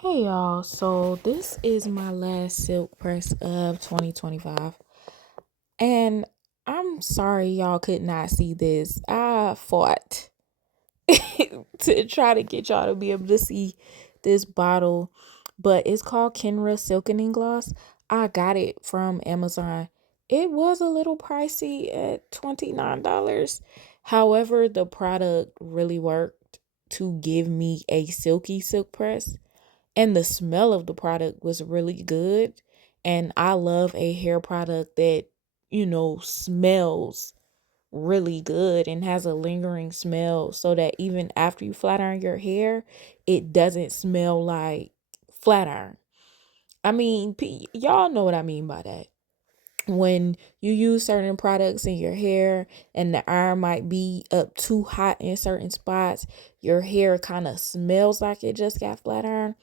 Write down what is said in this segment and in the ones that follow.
Hey y'all, so this is my last silk press of 2025. And I'm sorry y'all could not see this. I fought to try to get y'all to be able to see this bottle, but it's called Kenra Silkening Gloss. I got it from Amazon. It was a little pricey at $29. However, the product really worked to give me a silky silk press, and the smell of the product was really good. And I love a hair product that smells really good and has a lingering smell, so that even after you flat iron your hair, it doesn't smell like flat iron. I mean, y'all know what I mean by that. When you use certain products in your hair and the iron might be up too hot in certain spots, your hair kind of smells like it just got flat iron.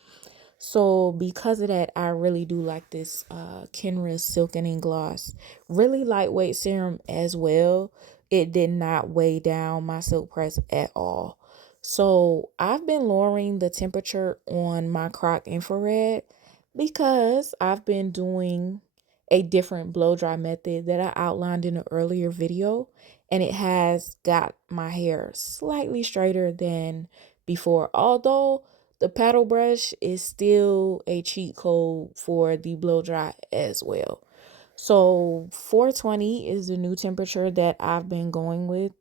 So because of that, I really do like this Kenra Silkening Gloss. Really lightweight serum as well. It did not weigh down my silk press at all. So I've been lowering the temperature on my Croc Infrared because I've been doing a different blow dry method that I outlined in an earlier video, and it has got my hair slightly straighter than before. Although the paddle brush is still a cheat code for the blow dry as well. So 420 is the new temperature that I've been going with,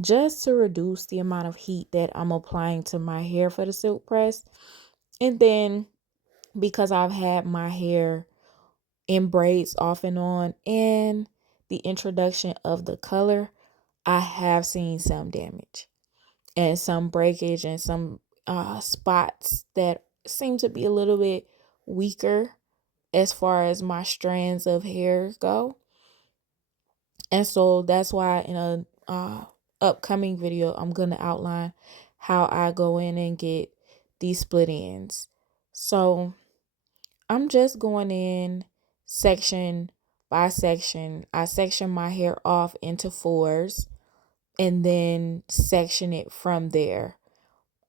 just to reduce the amount of heat that I'm applying to my hair for the silk press. And then because I've had my hair in braids off and on, and the introduction of the color, I have seen some damage and some breakage and some spots that seem to be a little bit weaker as far as my strands of hair go. And so that's why in a upcoming video, I'm going to outline how I go in and get these split ends. So I'm just going in section by section. I section my hair off into fours and then section it from there.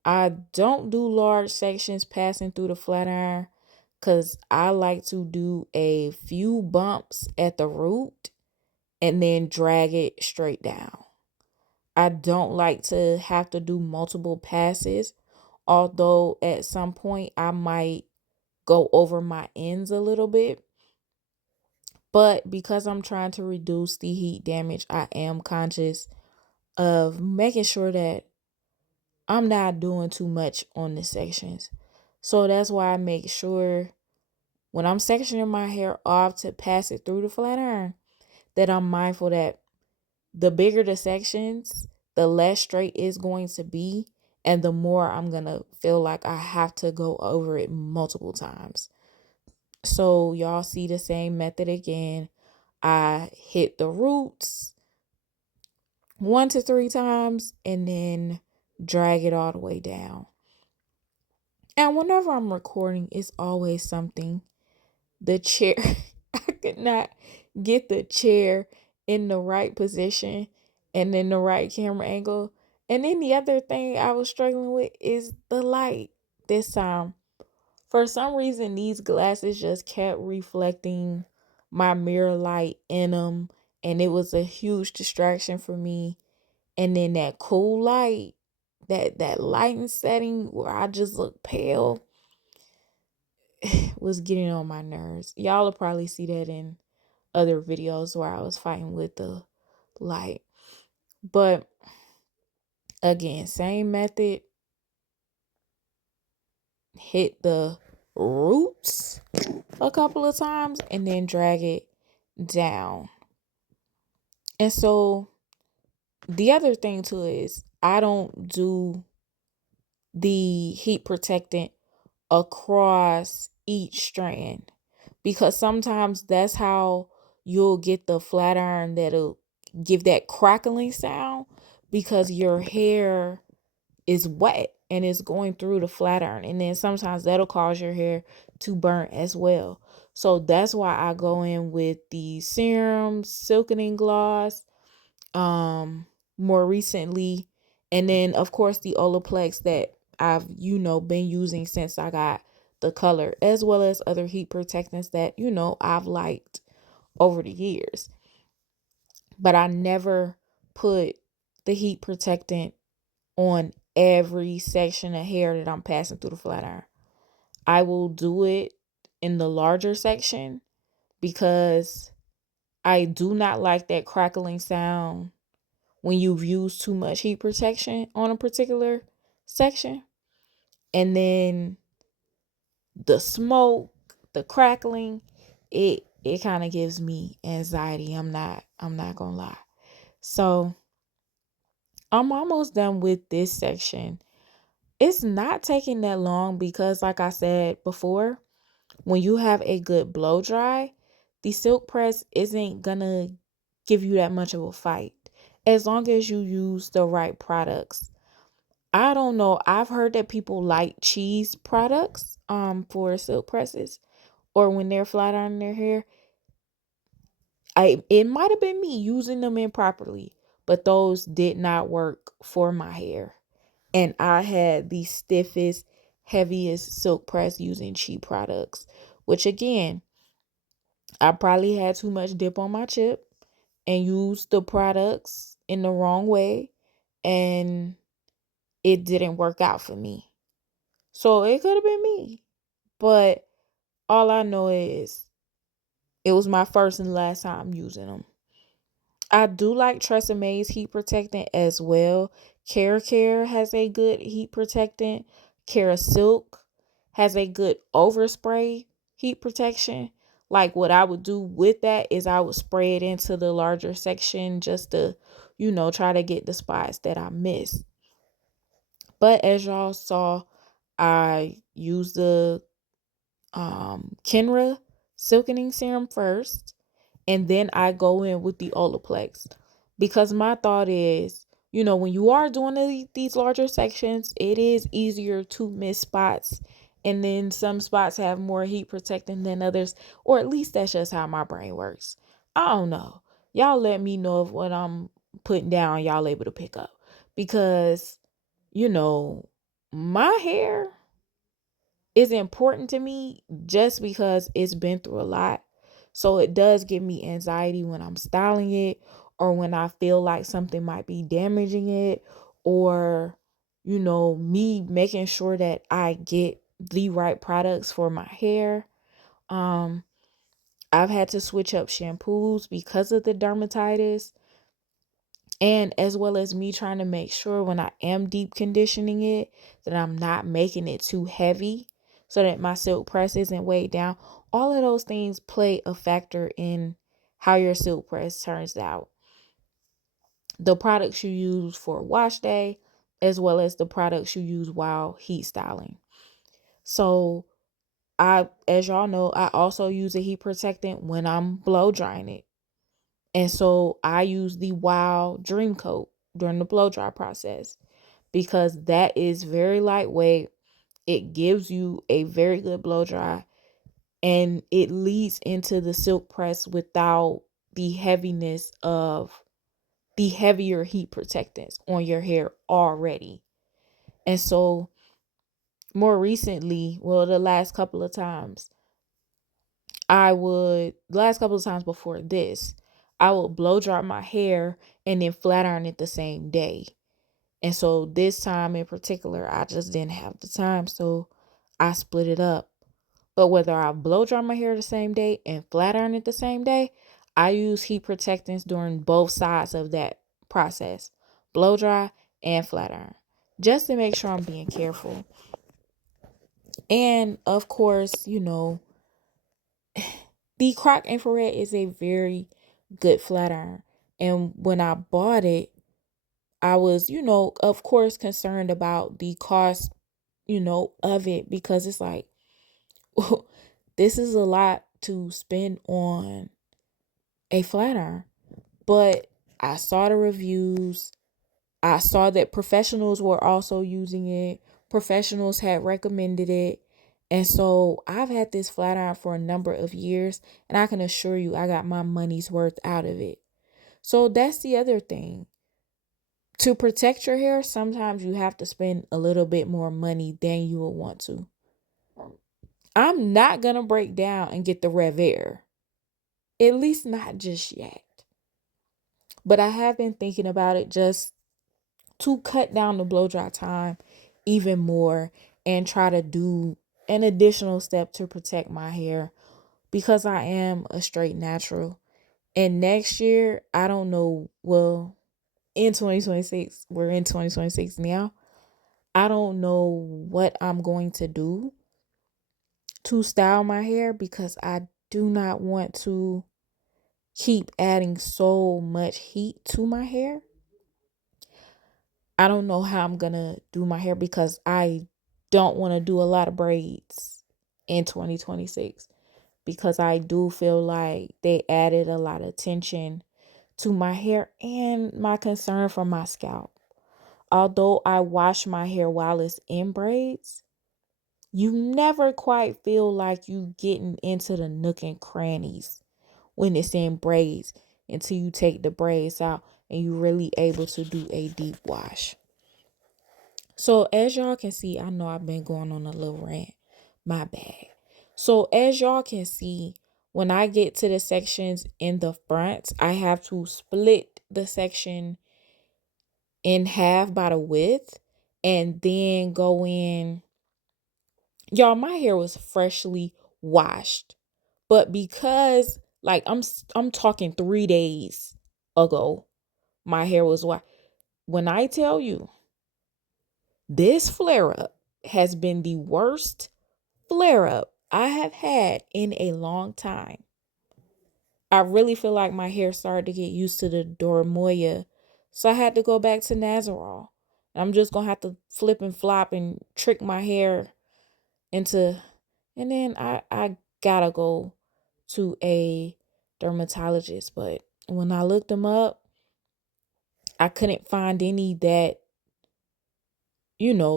I don't do large sections passing through the flat iron because I like to do a few bumps at the root and then drag it straight down. I don't like to have to do multiple passes, although at some point I might go over my ends a little bit. But because I'm trying to reduce the heat damage, I am conscious of making sure that I'm not doing too much on the sections. So that's why I make sure when I'm sectioning my hair off to pass it through the flat iron, that I'm mindful that the bigger the sections, the less straight it's going to be, and the more I'm going to feel like I have to go over it multiple times. So y'all see the same method again. I hit the roots 1 to 3 times and then drag it all the way down. And whenever I'm recording, it's always something. The chair, I could not get the chair in the right position and in the right camera angle. And then the other thing I was struggling with is the light this time. For some reason, these glasses just kept reflecting my mirror light in them, and it was a huge distraction for me. And then that cool light, that lighting setting where I just look pale, was getting on my nerves. Y'all will probably see that in other videos where I was fighting with the light. But again, same method. Hit the roots a couple of times and then drag it down. And so the other thing too is I don't do the heat protectant across each strand, because sometimes that's how you'll get the flat iron that'll give that crackling sound, because your hair is wet and it's going through the flat iron, and then sometimes that'll cause your hair to burn as well. So that's why I go in with the serum silkening gloss more recently, and then of course the Olaplex that I've been using since I got the color, as well as other heat protectants that, I've liked over the years. But I never put the heat protectant on every section of hair that I'm passing through the flat iron. I will do it in the larger section because I do not like that crackling sound when you've used too much heat protection on a particular section. And then the smoke, the crackling, it kind of gives me anxiety. I'm not gonna lie. So I'm almost done with this section. It's not taking that long because, like I said before, when you have a good blow dry, the silk press isn't gonna give you that much of a fight as long as you use the right products. I don't know. I've heard that people like cheese products for silk presses or when they're flat ironing their hair. It might have been me using them improperly, but those did not work for my hair. And I had the stiffest, heaviest silk press using cheap products, which again, I probably had too much dip on my chip and used the products in the wrong way, and it didn't work out for me. So it could have been me. But all I know is it was my first and last time using them. I do like Tresame's heat protectant as well. Care has a good heat protectant. Cara Silk has a good overspray heat protection. Like what I would do with that is I would spray it into the larger section just to, try to get the spots that I missed. But as y'all saw, I used the Kenra silkening serum first, and then I go in with the Olaplex because my thought is, when you are doing these larger sections, it is easier to miss spots, and then some spots have more heat protectant than others, or at least that's just how my brain works. I don't know. Y'all let me know if what I'm putting down y'all able to pick up because you know my hair is important to me just because it's been through a lot. So it does give me anxiety when I'm styling it or when I feel like something might be damaging it or, me making sure that I get the right products for my hair. Um, I've had to switch up shampoos because of the dermatitis and as well as me trying to make sure when I am deep conditioning it that I'm not making it too heavy so that my silk press isn't weighed down. All of those things play a factor in how your silk press turns out. The products you use for wash day, as well as the products you use while heat styling. So as y'all know, I also use a heat protectant when I'm blow drying it. And so I use the Wow Dream Coat during the blow dry process because that is very lightweight. It gives you a very good blow dry and it leads into the silk press without the heaviness of the heavier heat protectants on your hair already. And so more recently, well, the last couple of times, last couple of times before this, I would blow dry my hair and then flat iron it the same day. And so this time in particular, I just didn't have the time. So I split it up. But whether I blow dry my hair the same day and flat iron it the same day, I use heat protectants during both sides of that process, blow dry and flat iron, just to make sure I'm being careful. And of course, the Croc Infrared is a very good flat iron. And when I bought it, I was, of course, concerned about the cost, of it because it's like, this is a lot to spend on a flat iron. But I saw the reviews. I saw that professionals were also using it. Professionals had recommended it. And so I've had this flat iron for a number of years, and I can assure you I got my money's worth out of it. So that's the other thing. To protect your hair, sometimes you have to spend a little bit more money than you will want to. I'm not gonna break down and get the Revere. At least not just yet. But I have been thinking about it just to cut down the blow dry time even more and try to do an additional step to protect my hair because I am a straight natural. And next year, I don't know, well, in 2026, we're in 2026 now. I don't know what I'm going to do to style my hair because I do not want to keep adding so much heat to my hair. I don't know how I'm gonna do my hair because I don't want to do a lot of braids in 2026 because I do feel like they added a lot of tension to my hair and my concern for my scalp. Although I wash my hair while it's in braids, you never quite feel like you getting into the nook and crannies when it's in braids until you take the braids out and you really able to do a deep wash. So as y'all can see, I know I've been going on a little rant. My bad. So as y'all can see, when I get to the sections in the front, I have to split the section in half by the width and then go in. Y'all, my hair was freshly washed. But because like I'm talking 3 days ago, my hair was washed. When I tell you this flare up has been the worst flare up I have had in a long time. I really feel like my hair started to get used to the Dormoya. So I had to go back to Nazarol. I'm just going to have to flip and flop and trick my hair into, and then I got to go to a dermatologist. But when I looked them up, I couldn't find any that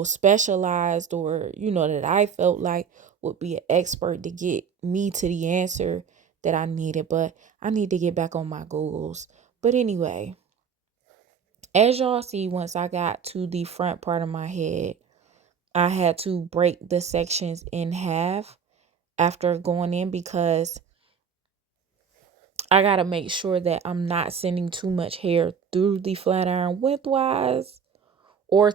specialized or, that I felt like would be an expert to get me to the answer that I needed. But I need to get back on my Googles. But anyway, as y'all see, once I got to the front part of my head, I had to break the sections in half after going in because I got to make sure that I'm not sending too much hair through the flat iron widthwise or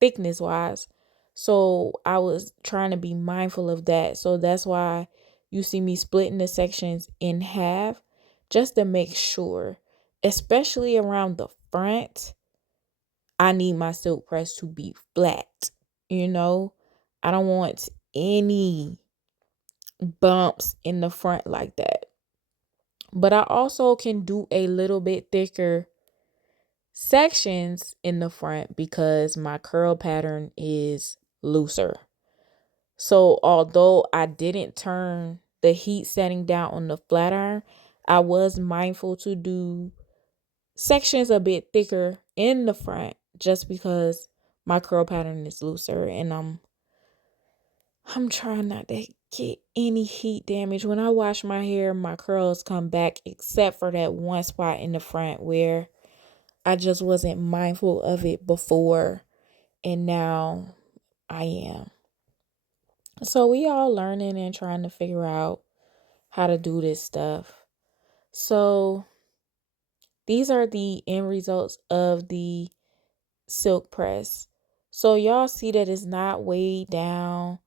thickness wise. So I was trying to be mindful of that. So that's why you see me splitting the sections in half just to make sure, especially around the front, I need my silk press to be flat. You know, I don't want any bumps in the front like that. But I also can do a little bit thicker sections in the front because my curl pattern is looser. So although I didn't turn the heat setting down on the flat iron, I was mindful to do sections a bit thicker in the front just because my curl pattern is looser and I'm trying not to get any heat damage. When I wash my hair, my curls come back except for that one spot in the front where I just wasn't mindful of it before, and now I am. So we all learning and trying to figure out how to do this stuff. So these are the end results of the silk press. So y'all see that it's not weighed down.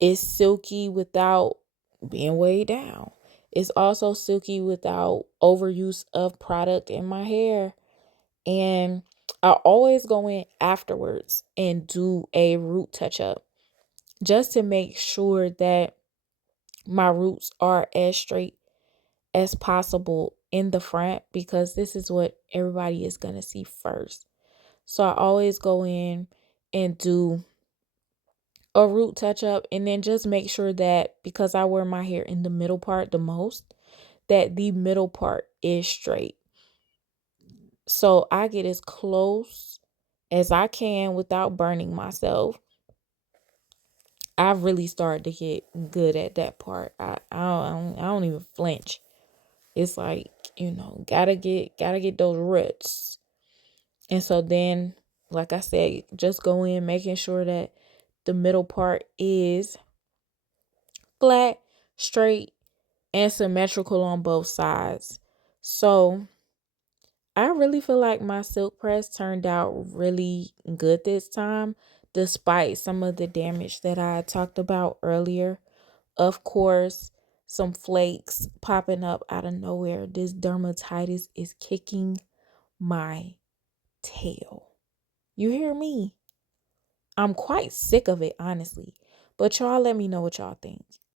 It's silky without being weighed down. It's also silky without overuse of product in my hair. And I always go in afterwards and do a root touch up just to make sure that my roots are as straight as possible in the front because this is what everybody is going to see first. So I always go in and do a root touch up and then just make sure that because I wear my hair in the middle part the most, that the middle part is straight. So I get as close as I can without burning myself. I really started to get good at that part. I don't even flinch. It's like, gotta get those roots. And so then, like I said, just go in making sure that the middle part is flat, straight, and symmetrical on both sides. So I really feel like my silk press turned out really good this time, despite some of the damage that I talked about earlier. Of course, some flakes popping up out of nowhere. This dermatitis is kicking my tail. You hear me? I'm quite sick of it, honestly. But y'all let me know what y'all think.